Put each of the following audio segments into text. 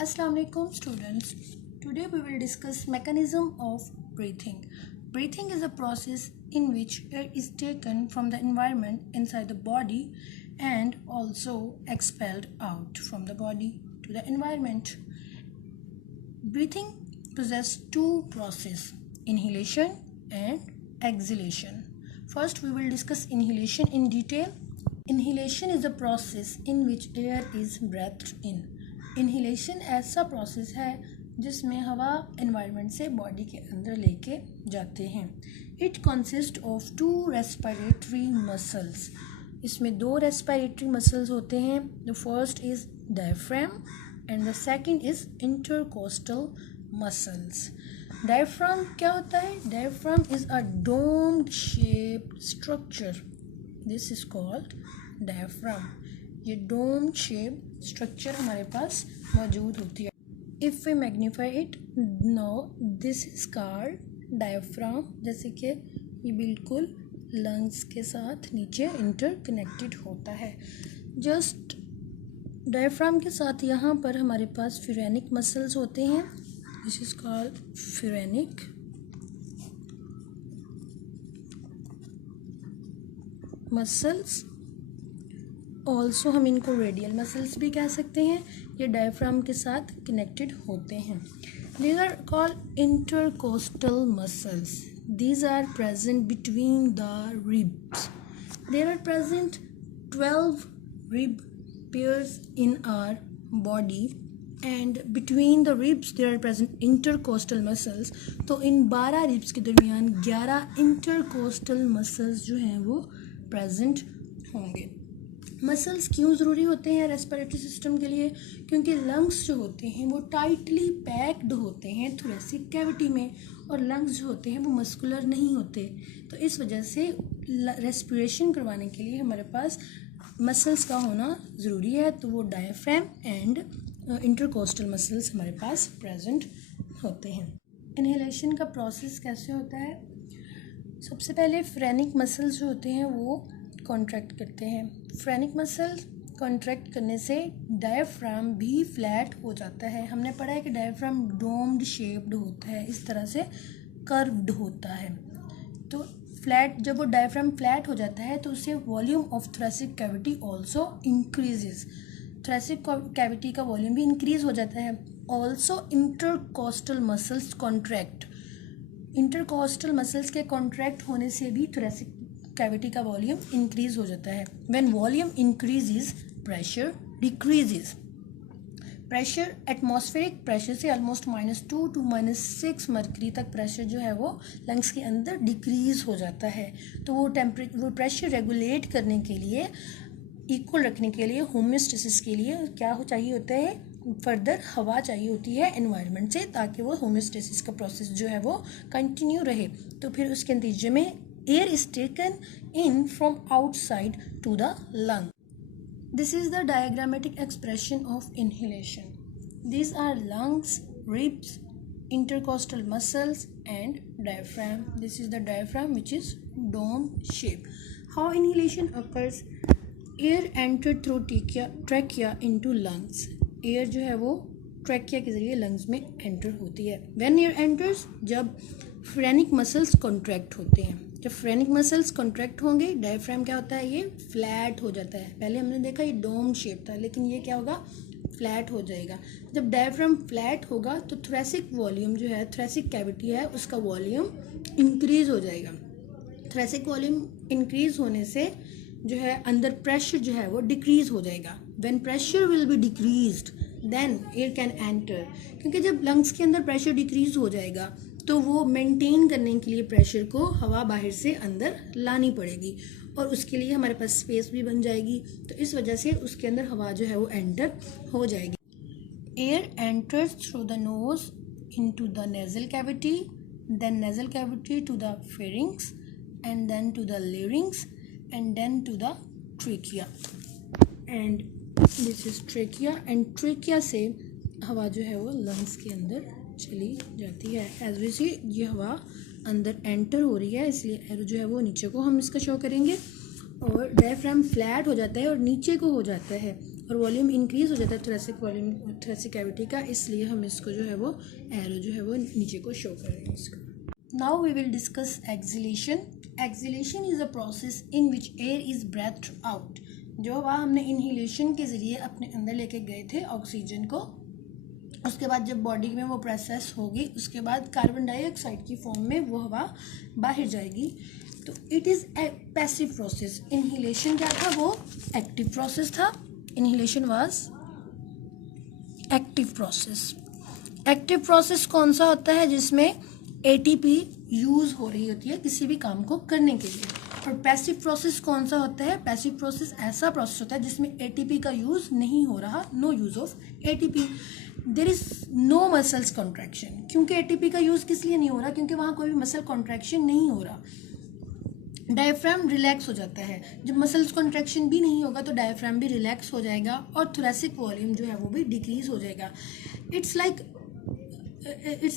Assalamu alaikum students. Today we will discuss mechanism of breathing. Breathing is a process in which air is taken from the environment inside the body and also expelled out from the body to the environment. Breathing possesses two processes, inhalation and exhalation. First we will discuss inhalation in detail. Inhalation is a process in which air is breathed in. इन्हीलेशन ऐसा process है जिसमें हवा environment से body के अंदर लेके जाते हैं. It consist of two respiratory muscles. इसमें दो रेस्पिरेटरी मसल्स होते हैं. The first is diaphragm and the second is intercostal muscles. Diaphragm क्या होता है? Diaphragm is a domed shaped structure. This is called diaphragm. ये डोम शेप स्ट्रक्चर हमारे पास मौजूद होती है. If we magnify it, no this is called diaphragm. जैसे कि ये बिल्कुल लंग्स के साथ नीचे इंटरकनेक्टेड होता है. जस्ट डायफ्राम के साथ यहाँ पर हमारे पास फिरेनिक मसल्स होते हैं. This is called phrenic muscles. Also हम इनको रेडियल मसल्स भी कह सकते हैं. ये डायफ्राम के साथ कनेक्टेड होते हैं. These are called intercostal muscles. These are present between the ribs. There are present 12 rib pairs in our body and between the ribs there are present intercostal muscles. तो इन 12 रिब्स के दरमियान 11 intercostal muscles जो हैं वो present होंगे. Muscles क्यों ज़रूरी होते हैं रेस्पिरेटरी सिस्टम के लिए? क्योंकि लंग्स जो होते हैं वो टाइटली पैक्ड होते हैं थोरेसिक कैविटी में, और लंग्स जो होते हैं वो मस्कुलर नहीं होते. तो इस वजह से रेस्पिरेशन करवाने के लिए हमारे पास मसल्स का होना ज़रूरी है. तो वो डायफ्राम एंड इंटरकोस्टल मसल्स हमारे पास प्रेजेंट होते हैं. इन्हेलेशन का प्रोसेस कैसे होता है? सबसे पहले फ्रेनिक मसल्स जो होते हैं वो कॉन्ट्रैक्ट करते हैं. फ्रेनिक मसल कॉन्ट्रैक्ट करने से डायफ्राम भी फ्लैट हो जाता है. हमने पढ़ा है कि डायफ्राम डोम्ड शेप्ड होता है, इस तरह से कर्व्ड होता है. तो फ्लैट, जब वो डायफ्राम फ्लैट हो जाता है तो उससे volume of thoracic cavity also increases. Thoracic cavity का वॉल्यूम भी इंक्रीज हो जाता है. Also intercostal muscles contract. Intercostal muscles के कॉन्ट्रैक्ट होने से भी थोरेसिक कैविटी का वॉल्यूम इंक्रीज हो जाता है. When volume increases pressure decreases. Pressure atmospheric pressure से ऑलमोस्ट -2 to -6 मरकरी तक प्रेशर जो है वो लंग्स के अंदर डिक्रीज हो जाता है. तो वो प्रेशर रेगुलेट करने के लिए, इक्वल रखने के लिए, होमियोस्टेसिस के लिए क्या चाहिए होता है? फर्दर हवा चाहिए होती है एनवायरनमेंट से, ताकि वो होमियोस्टेसिस का प्रोसेस जो है वो कंटिन्यू रहे. तो फिर उसके नतीजे में air is taken in from outside to the lung. This is the diagrammatic expression of inhalation. These are lungs, ribs, intercostal muscles and diaphragm. This is the diaphragm which is dome shape. How inhalation occurs? Air enter through trachea into lungs. Air जो है वो trachea के ज़रिए lungs में enter होती है. When air enters, जब phrenic muscles contract होते हैं. जब फ्रेनिक मसल्स कॉन्ट्रैक्ट होंगे, डायफ्राम क्या होता है? ये फ्लैट हो जाता है. पहले हमने देखा ये डोम शेप था, लेकिन ये क्या होगा? फ्लैट हो जाएगा. जब डायफ्राम फ्लैट होगा तो थोरेसिक वॉल्यूम जो है, थोरेसिक कैविटी है, उसका वॉल्यूम इंक्रीज हो जाएगा. थोरेसिक वॉल्यूम इंक्रीज होने से जो है अंदर प्रेशर जो है वो डिक्रीज हो जाएगा. When pressure will be decreased then air can enter. क्योंकि जब लंग्स के अंदर प्रेशर डिक्रीज हो जाएगा तो वो मेंटेन करने के लिए प्रेशर को हवा बाहर से अंदर लानी पड़ेगी, और उसके लिए हमारे पास स्पेस भी बन जाएगी. तो इस वजह से उसके अंदर हवा जो है वो एंटर हो जाएगी. Air enters through the nose into the nasal cavity, then nasal cavity to the pharynx and then to the larynx and then to the trachea. And this is trachea. And trachea से हवा जो है वो lungs के अंदर चली जाती है. एज वी सी ये हवा अंदर एंटर हो रही है, इसलिए एरो जो है वो नीचे को हम इसका शो करेंगे. और डायफ्राम फ्लैट हो जाता है और नीचे को हो जाता है. और वॉल्यूम इंक्रीज हो जाता है थोरेसिक वॉल्यूम, थोरेसिक कैविटी का, इसलिए हम इसको जो है वो एरो जो है वो नीचे को शो कर रहे हैं इसको। Now we will discuss exhalation. Exhalation is a process in which air is breath out. जो हवा हमने इनहेलेशन के ज़रिए अपने अंदर लेके गए थे ऑक्सीजन को, उसके बाद जब बॉडी में वो प्रोसेस होगी, उसके बाद कार्बन डाइऑक्साइड की फॉर्म में वो हवा बाहर जाएगी। तो it is a passive process. Inhalation क्या था, वो एक्टिव प्रोसेस था। Inhalation was active process. Active process कौन सा होता है, जिसमें एटीपी यूज़ हो रही होती है किसी भी काम को करने के लिए। और पैसिव प्रोसेस कौन सा होता है, पैसिव प्रोसेस ऐसा प्रोसेस होता है जिसमें एटीपी का यूज़ नहीं हो रहा, no use of ATP. There is no muscles contraction. क्योंकि एटीपी का यूज़ किस लिए नहीं हो रहा, क्योंकि वहाँ कोई भी मसल कॉन्ट्रैक्शन नहीं हो रहा। डायफ्राम रिलैक्स हो जाता है। जब मसल्स कॉन्ट्रैक्शन भी नहीं होगा तो डायफ्राम भी रिलैक्स हो जाएगा और थोरेसिक वॉल्यूम जो है वो भी डिक्रीज हो जाएगा। It's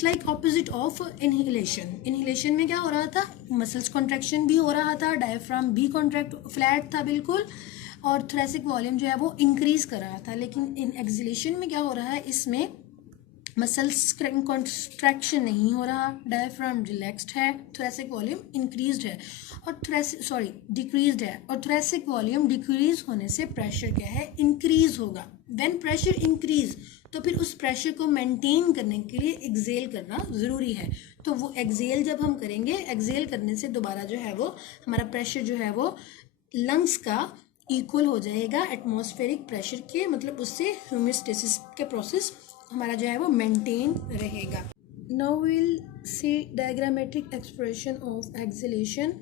like opposite of inhalation. Inhalation में क्या हो रहा था, मसल्स कॉन्ट्रैक्शन भी हो रहा था, डायफ्राम भी कॉन्ट्रैक्ट फ्लैट था बिल्कुल, और थोरेसिक वॉल्यूम जो है वो इंक्रीज कर रहा था। लेकिन इन एक्सहेलेशन में क्या हो रहा है, इसमें मसल्स कॉन्ट्रैक्शन नहीं हो रहा, डायफ्राम रिलैक्स्ड है, थोरेसिक वॉल्यूम इंक्रीज्ड है और डिक्रीज्ड है। और थोरेसिक वॉल्यूम डिक्रीज होने से प्रेशर क्या है, इंक्रीज होगा। व्हेन प्रेशर इंक्रीज, तो फिर उस प्रेशर को मेंटेन करने के लिए एक्सेल करना ज़रूरी है। तो वो एक्सेल जब हम करेंगे, एक्सेल करने से दोबारा जो है वो हमारा प्रेशर जो है वो लंग्स का इक्वल हो जाएगा एटमॉस्फेरिक प्रेशर के, मतलब उससे होमियोस्टेसिस के प्रोसेस हमारा जो है वो मेंटेन रहेगा। Now will see diagrammatic expression of exhalation.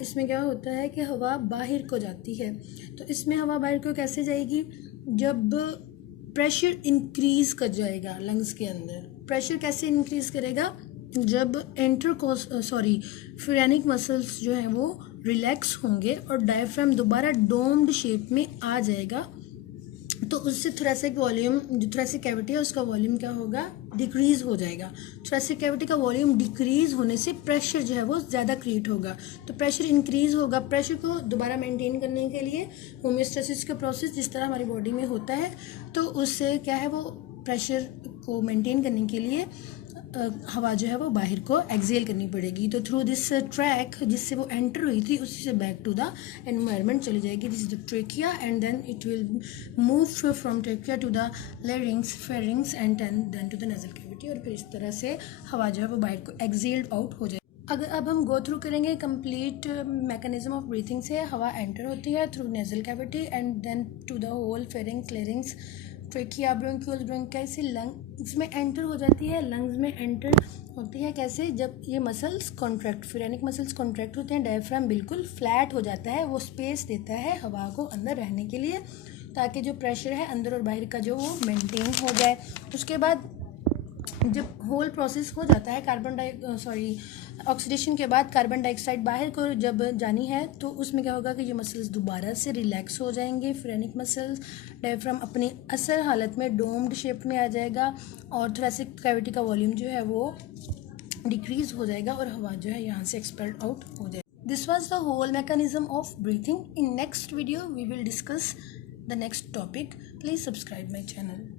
इसमें क्या होता है कि हवा बाहर को जाती है। तो इसमें हवा बाहर को कैसे जाएगी, जब प्रेशर इंक्रीज कर जाएगा लंग्स के अंदर। प्रेशर कैसे इंक्रीज करेगा, जब फ्रेनिक मसल्स जो हैं वो रिलैक्स होंगे और डायफ्राम दोबारा डोम्ड शेप में आ जाएगा, तो उससे थोरेसिक वॉल्यूम, जो थोरेसिक कैविटी है उसका वॉल्यूम क्या होगा, डिक्रीज हो जाएगा। थोरेसिक कैविटी का वॉल्यूम डिक्रीज होने से प्रेशर जो है वो ज़्यादा क्रिएट होगा। तो प्रेशर इंक्रीज होगा। प्रेशर को दोबारा मेंटेन करने के लिए होमियोस्टेसिस का प्रोसेस जिस तरह हमारी बॉडी में होता है, तो उससे क्या है, वो प्रेशर को मेंटेन करने के लिए हवा जो है वो बाहर को एक्सेल करनी पड़ेगी। तो थ्रू दिस ट्रैक जिससे वो एंटर हुई थी, उसी से बैक टू द एनवायरनमेंट चली जाएगी। This is the trachea and then it will move from trachea to the larynx, pharynx and then to the nasal cavity. और फिर इस तरह से हवा जो है वो बाहर को एक्सेल्ड आउट हो जाएगी। अगर अब हम गो थ्रू करेंगे कंप्लीट मैकेनिज्म ऑफ ब्रीथिंग से, हवा एंटर होती है through nasal cavity and then to the whole, pharynx, larynx, trachea, bronchioles, bronchi से लंग्स में एंटर हो जाती है। लंग्स में एंटर होती है कैसे, जब ये muscles contract, phrenic muscles contract होते हैं, डायफ्राम बिल्कुल फ्लैट हो जाता है, वो स्पेस देता है हवा को अंदर रहने के लिए, ताकि जो प्रेशर है अंदर और बाहर का जो वो मेंटेन हो जाए। उसके बाद जब होल प्रोसेस हो जाता है, ऑक्सीडेशन के बाद कार्बन डाइऑक्साइड बाहर को जब जानी है, तो उसमें क्या होगा कि ये मसल्स दोबारा से रिलैक्स हो जाएंगे, फ्रेनिक मसल्स, डायफ्राम अपनी असल हालत में डोम्ड शेप में आ जाएगा और थोरेसिक कैविटी का वॉल्यूम जो है वो डिक्रीज हो जाएगा और हवा जो है यहाँ से एक्सपेल आउट हो जाएगी। This was the whole mechanism of breathing. In next video we will discuss the next topic. Please subscribe my channel.